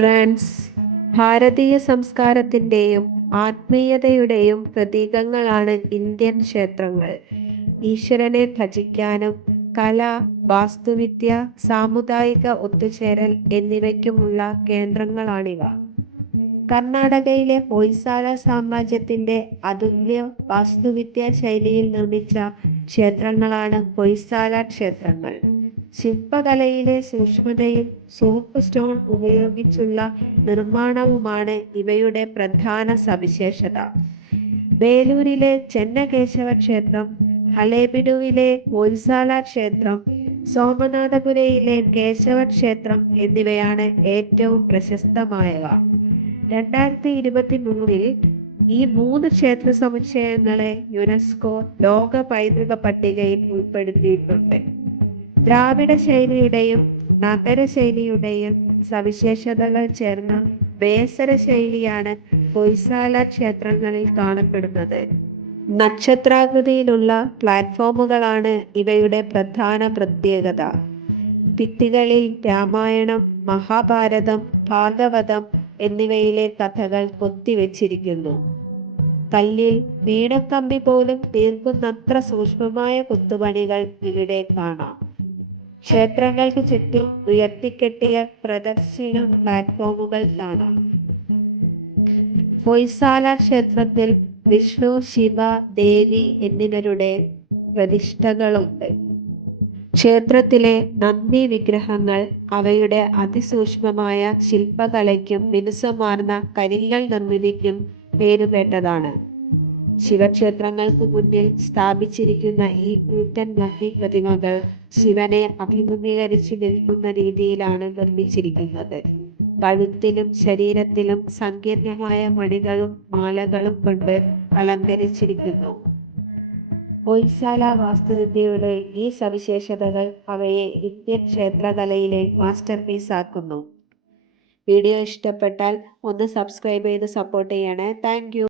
Friends ഭാരതീയ സംസ്കാരത്തിന്റെയും ആത്മീയതയുടെയും പ്രതീകങ്ങളാണ് Indian ക്ഷേത്രങ്ങൾ. ഈശ്വരനെ ഭജിക്കാനും കല വാസ്തുവിദ്യ സാമുദായിക ഒത്തുചേരൽ എന്നിവയ്ക്കുമുള്ള കേന്ദ്രങ്ങളാണിവ. കർണാടകയിലെ ഹൊയ്സാല സാമ്രാജ്യത്തിന്റെ അതുല്യ വാസ്തുവിദ്യാ ശൈലിയിൽ നിർമ്മിച്ച ക്ഷേത്രങ്ങളാണ് ഹൊയ്സാല ക്ഷേത്രങ്ങൾ. ശില്പകലയിലെ സൂക്ഷ്മതയും സോപ്പ് സ്റ്റോൺ ഉപയോഗിച്ചുള്ള നിർമ്മാണവുമാണ് ഇവയുടെ പ്രധാന സവിശേഷത. വേലൂരിലെ ചെന്നകേശവ ക്ഷേത്രം ഹലേബിഡുവിലെ ഹൊയ്സാല ക്ഷേത്രം സോമനാഥപുരയിലെ കേശവ ക്ഷേത്രം എന്നിവയാണ് ഏറ്റവും പ്രശസ്തമായവ. രണ്ടായിരത്തി ഇരുപത്തി മൂന്നിൽ ഈ മൂന്ന് ക്ഷേത്ര സമുച്ചയങ്ങളെ യുനെസ്കോ ലോക പൈതൃക പട്ടികയിൽ ഉൾപ്പെടുത്തിയിട്ടുണ്ട്. ദ്രാവിഡ ശൈലിയുടെയും നഗര ശൈലിയുടെയും സവിശേഷതകൾ ചേർന്ന ബേസര ശൈലിയാണ് ഹൊയ്സാല ക്ഷേത്രങ്ങളിൽ കാണപ്പെടുന്നത്. നക്ഷത്രാകൃതിയിലുള്ള പ്ലാറ്റ്ഫോമുകളാണ് ഇവയുടെ പ്രധാന പ്രത്യേകത. ഭിത്തികളിൽ രാമായണം മഹാഭാരതം ഭാഗവതം എന്നിവയിലെ കഥകൾ കൊത്തിവെച്ചിരിക്കുന്നു. കല്ലിൽ വീണക്കമ്പി പോലും തീർക്കുന്നത്ര സൂക്ഷ്മമായ കൊത്തുപണികൾ ഇവിടെ കാണാം. ക്ഷേത്രങ്ങൾക്ക് ചുറ്റും ഉയർത്തിക്കെട്ടിയ പ്രദർശന പ്ലാറ്റ്ഫോമുകൾ കാണാം. ഹൊയ്സാല ക്ഷേത്രത്തിൽ വിഷ്ണു ശിവ ദേവി എന്നിവരുടെ പ്രതിഷ്ഠകളുണ്ട്. ക്ഷേത്രത്തിലെ നന്ദി വിഗ്രഹങ്ങൾ അവയുടെ അതിസൂക്ഷ്മമായ ശില്പകലയ്ക്കും മിനുസമാർന്ന കരിങ്കൽ നിർമ്മിതിക്കും പേരുകേട്ടതാണ്. ശിവക്ഷേത്രങ്ങൾക്ക് മുന്നിൽ സ്ഥാപിച്ചിരിക്കുന്ന ഈ കൂറ്റൻ പ്രതിമകൾ ശിവനെ അഭിമുഖീകരിച്ചു നിൽക്കുന്ന രീതിയിലാണ് നിർമ്മിച്ചിരിക്കുന്നത്. കഴുത്തിലും ശരീരത്തിലും സങ്കീർണമായ മണികളും മാലകളും കൊണ്ട് അലങ്കരിച്ചിരിക്കുന്നു. ഹൊയ്സാല വാസ്തുവിദ്യയുടെ ഈ സവിശേഷതകൾ അവയെ ഇന്ത്യൻ ക്ഷേത്രകലയിലെ മാസ്റ്റർ പീസ് ആക്കുന്നു. വീഡിയോ ഇഷ്ടപ്പെട്ടാൽ ഒന്ന് സബ്സ്ക്രൈബ് ചെയ്ത് സപ്പോർട്ട് ചെയ്യണേ. താങ്ക്